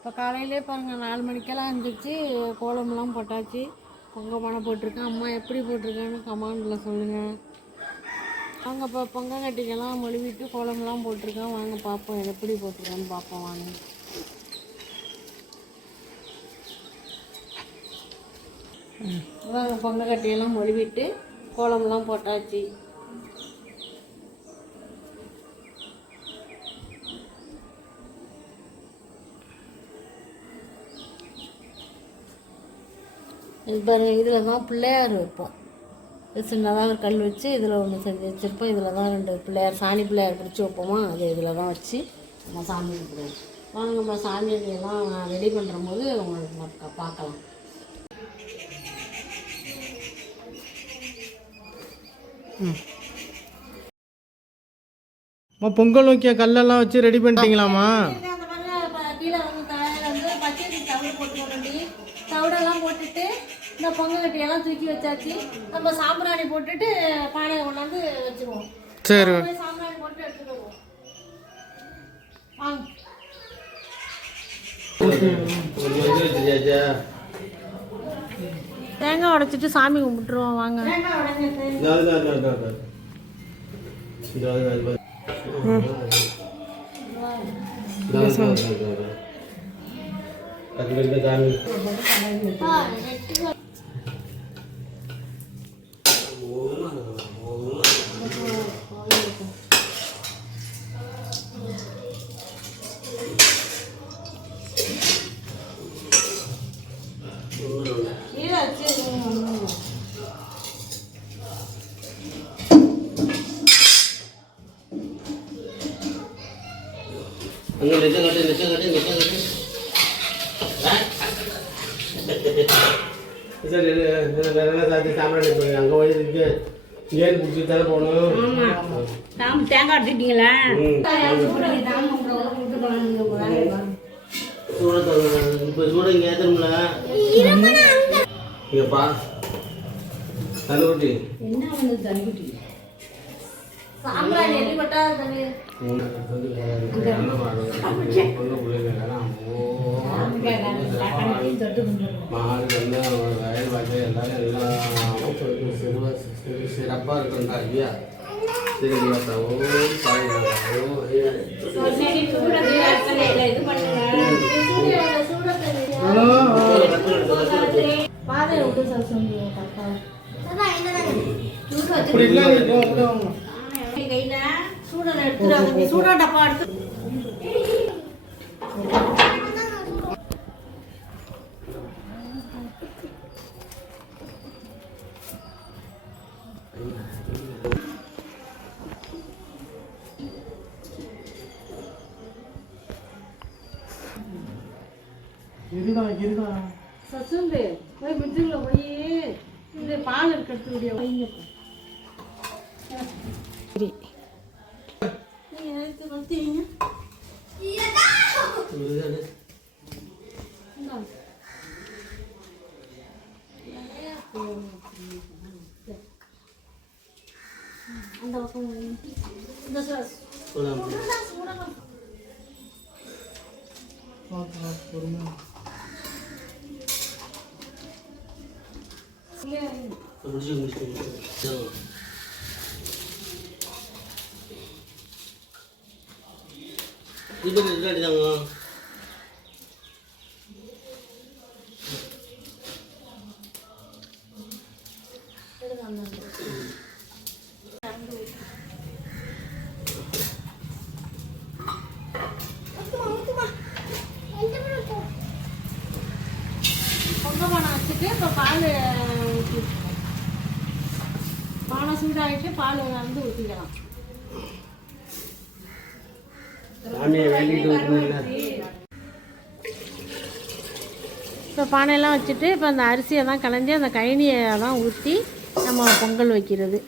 இப்போ காலையிலே பாருங்கள் நாலு மணிக்கெல்லாம் எழுந்திரிச்சு கோலமெல்லாம் போட்டாச்சு. பொங்க பானை போட்டிருக்கேன். அம்மா எப்படி போட்டிருக்கேன்னு கமாண்டில் சொல்லுங்கள் வாங்க இப்போ பொங்க கட்டிக்கெல்லாம் மொழிவிட்டு கோலம்லாம் போட்டிருக்கேன். வாங்க பார்ப்போம் எப்படி போட்டிருக்கேன்னு பார்ப்போம் வாங்க. வாங்க பொங்க கட்டியெல்லாம் மொழிவிட்டு கோலம்லாம் போட்டாச்சு. இது பாருங்க இதில் தான் பிள்ளையார் வைப்போம். சின்னதாக ஒரு கல் வச்சு இதில் ஒன்று செஞ்சு வச்சுருப்போம். இதில் தான் ரெண்டு பிள்ளையார் சாணி பிள்ளையார் பிடிச்சி வைப்போமா? அது இதில் தான் வச்சு நம்ம சாமி கும்பிடுவோம். வாங்க நம்ம சாமி எல்லாம் ரெடி பண்ணுற போது உங்களுக்கு மறக்க- பார்க்கலாம். அம்மா பொங்கல் வைக்க கல்லெல்லாம் வச்சு ரெடி பண்ணிட்டீங்களாம்மா? கீழே வந்து தலையில் வந்து பச்சரிசி தவிடு போட்டு வேண்டி தவிடெல்லாம் போட்டுட்டு இந்த பொங்க கட்டியெல்லாம் தூக்கி வச்சாச்சு. நம்ம சாம்பிராணி போட்டுட்டு பானையை கொண்டாந்து வச்சுருவோம். சரி. சாம்பிராணி போட்டு எடுத்துட்டு வருவோம். வாங்க. தேங்காய் உடைச்சிட்டு சாமி கும்பிட்டுருவோம் வாங்க உடைஞ்சிட்டு கீழே வச்சு அங்கே லட்சம் கட்டு லட்சம் கட்டு லட்சம் கட்டு சரி வேற என்ன சாத்தி சாம்பிராணி போய் அங்கே போய் இருக்கு. ஏன் பிடிச்சி தானே போகணும். தாம் தேங்காய் எடுத்துட்டீங்களா. சூட இப்போ சூட இங்கே ஏற்றணும்ல இங்கப்பா தண்ணுக்குட்டி என்ன வந்து தனிக்குட்டி சாம்பிராணி எடிப்பட்டா தண்ணி மாடு. வந்து வயல் வாய்ப்பு எல்லாரும் எல்லாம் சிறுவ சிறு சிறப்பாக இருக்குங்க ஐயா. சரிங்களா ஓ சாய்நாதா ஓ இருடா இருடா சசுண்டு போய் மிட்டுக்குள்ள போய் இந்த பால் இருக்கிறது முடியும் வைங்க சரி. நீங்கள் எடுத்து கொடுத்தீங்க அந்த பக்கம் வைங்க. இந்த சார் பொறுமையாக இது அடிதாங்க பொங்க பானை வச்சுட்டு இப்போ பால் ஊற்றி பானை சூடாகிட்டு பால் வந்து ஊற்றிக்கலாம் இப்போ பானையெல்லாம் வச்சுட்டு இப்போ அந்த அரிசியை தான் களைஞ்சி அந்த கழனியை தான் ஊற்றி நம்ம பொங்கல் வைக்கிறது.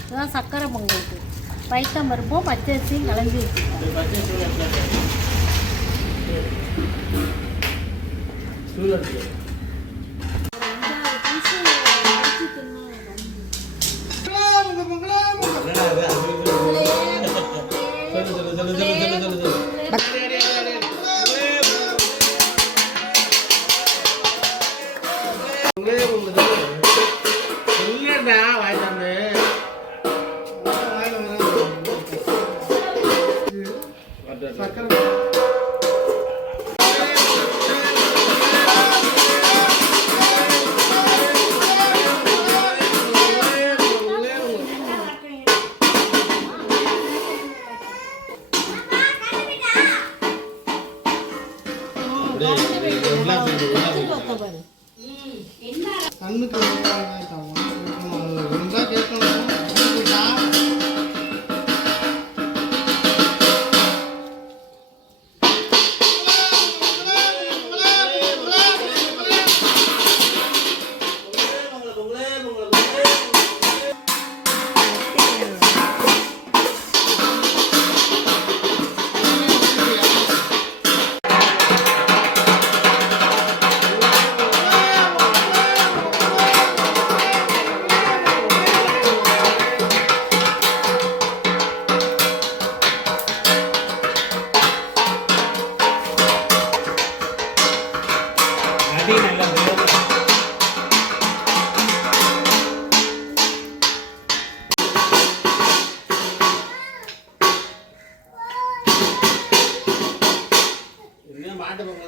இதுதான் சக்கரை பொங்கலுக்கு. பைத்தம் பருப்பும் பச்சரிசியும் கலந்து வச்சுருக்கோம் சக்கரை கண்ணுக்கு தரணும்.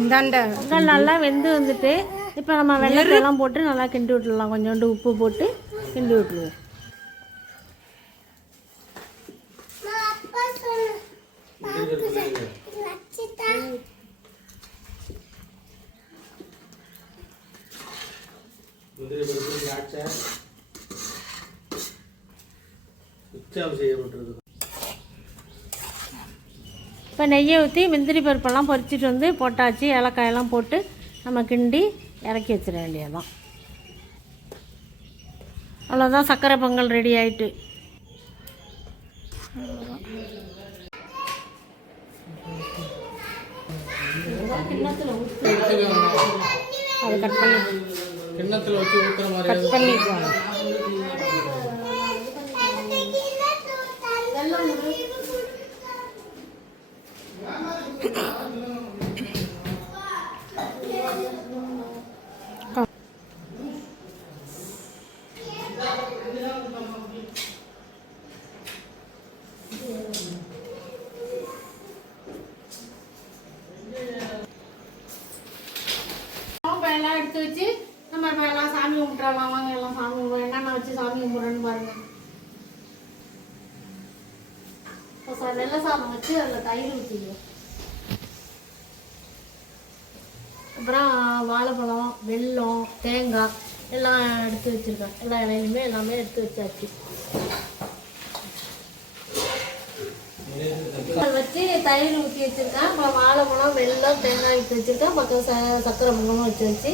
இந்தாண்ட. வெங்காயம் நல்லா வெந்து வந்துட்டு இப்போ நம்ம வெள்ளத்தை எல்லாம் போட்டு நல்லா கிண்டி விட்டுடலாம். கொஞ்சோண்டு உப்பு போட்டு கிண்டி விட்டுருவோம். முந்திரி பருப்பு திராட்சை உற்சவம் செய்யப்பட்டிருக்கு இப்போ நெய்யை ஊற்றி முந்திரி பருப்பெல்லாம் பொரிச்சிட்டு வந்து போட்டாச்சு ஏலக்காயெல்லாம் போட்டு நம்ம கிண்டி இறக்கி வச்சிட வேண்டியதுதான். அவ்வளோதான் சர்க்கரை பொங்கல் ரெடி ஆயிட்டு. அது கட் பண்ணி. கிண்ணத்தில் வச்சு ஊற்றுற மாதிரி கட் பண்ணிக்குவாங்க இப்போ எல்லாம் எடுத்து வச்சு நம்ம இப்போ எல்லாம் சாமி கும்பிட்றலாம் வாங்க எல்லாம் சாமி என்னென்ன வச்சு சாமி கும்பிட்றோன்னு பாருங்க. இப்போ சா- வெள்ளை சாதம் வச்சு அதில் தயிர் ஊற்றிடுவோம் அப்புறம் வாழைப்பழம் வெல்லம் தேங்காய் எல்லாம் எடுத்து வச்சுருக்கேன். எல்லா இலையுமே எல்லாமே எடுத்து வச்சாச்சு. வச்சு தயிர் ஊற்றி வச்சுருக்கேன். அப்புறம் வாழைப்பழம் வெல்லம் தேங்காய் ஊற்றி வச்சுருக்கேன். பக்கம் ச சக்கரை பொங்கலும் வச்சு வச்சு.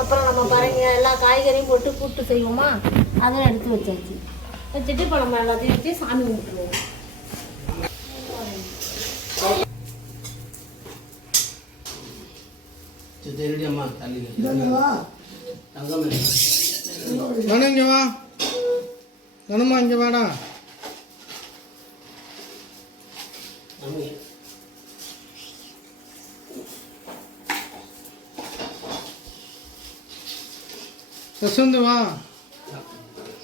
அப்புறம் நம்ம பாருங்க எல்லா காய்கறியும் போட்டு கூட்டு செய்வோமா? அதுவும் எடுத்து வச்சாச்சு. வச்சுட்டு இப்போ நம்ம எல்லாத்தையும் வச்சு சாமி கும்பிட்டுருவோம். சரி சரிடி அம்மா தள்ளி தங்கமே தனு இங்கே வா. தனுமா இங்கே வாடா. அம்மி யசுந்து வா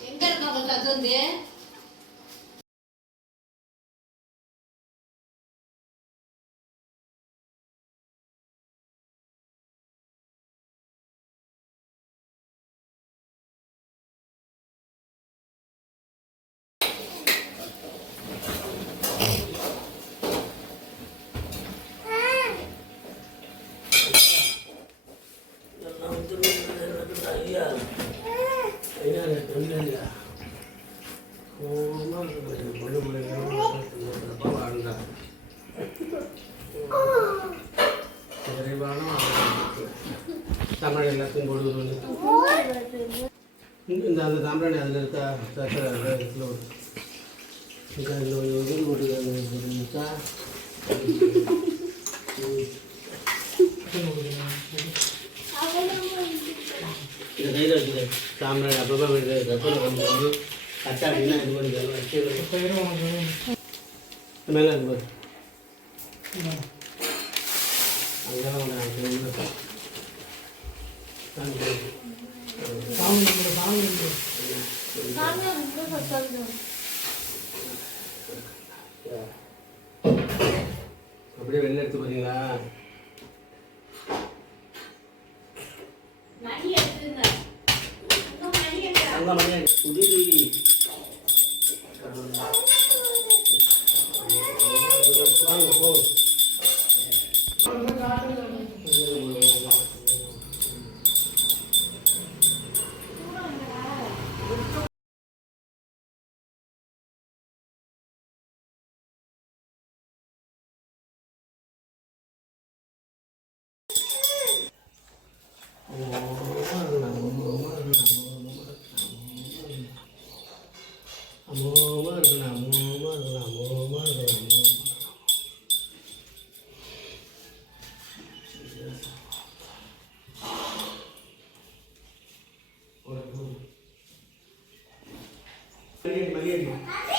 எங்கே இருக்கா அது வந்து ஐயா ஐயா தொழிலாளியா ஓமா பொண்ணு பிள்ளைங்க வாழ்ந்தா விரைவான ஸ்பூன் போட்டு இந்த அந்த சாம்பிராணி அதில் இருக்கா? இருக்கா? இந்த ஒரு போட்டுருக்கா இந்த கையில் இருக்குது சாம்பிராணி அப்பப்போ ரப்பர் நமக்கு வந்து கட்டா அப்படின்னா இது பண்ணிக்கலாம் மேலே இருக்கு அங்கே சாமி. அப்படியே வெளில எடுத்து போறீங்களா. வாங்க, போ. Maria, Maria.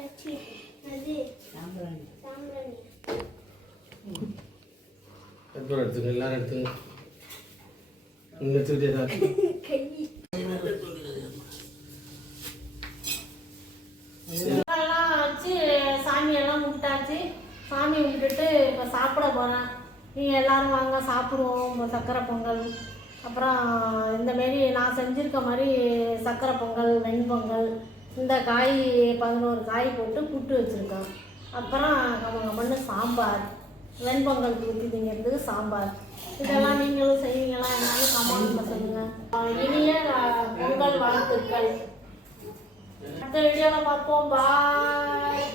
வச்சு அது சாம்பிராணி கற்பூரம் எடுத்துங்க எல்லாரும் எடுத்துங்க நீங்க எடுத்துக்கிட்டே தான் கை எல்லாம் வச்சு சாமியெல்லாம் கும்பிட்டாச்சு சாமி கும்பிட்டுட்டு இப்போ சாப்பிட போகிறேன் நீங்கள் எல்லோரும் வாங்க சாப்பிடுவோம் சக்கரை பொங்கல். அப்புறம் இந்த மாரி நான் செஞ்சுருக்க மாதிரி சக்கரை பொங்கல் வெண்பொங்கல் இந்த காய் பதினோரு காய் போட்டு புட்டு வச்சுருக்கோம். அப்புறம் அவங்க மண்ணு சாம்பார். வெண்பொங்கல் ஊற்றி திங்கிறதுக்கு சாம்பார். இதெல்லாம் நீங்களும் செய்வீங்களா? என்னாலும் கமெண்ட்டில் சொல்லுங்கள் இனிய பொங்கல் வாழ்த்துக்கள். அடுத்த வீடியோவில் பார்ப்போம். பாய்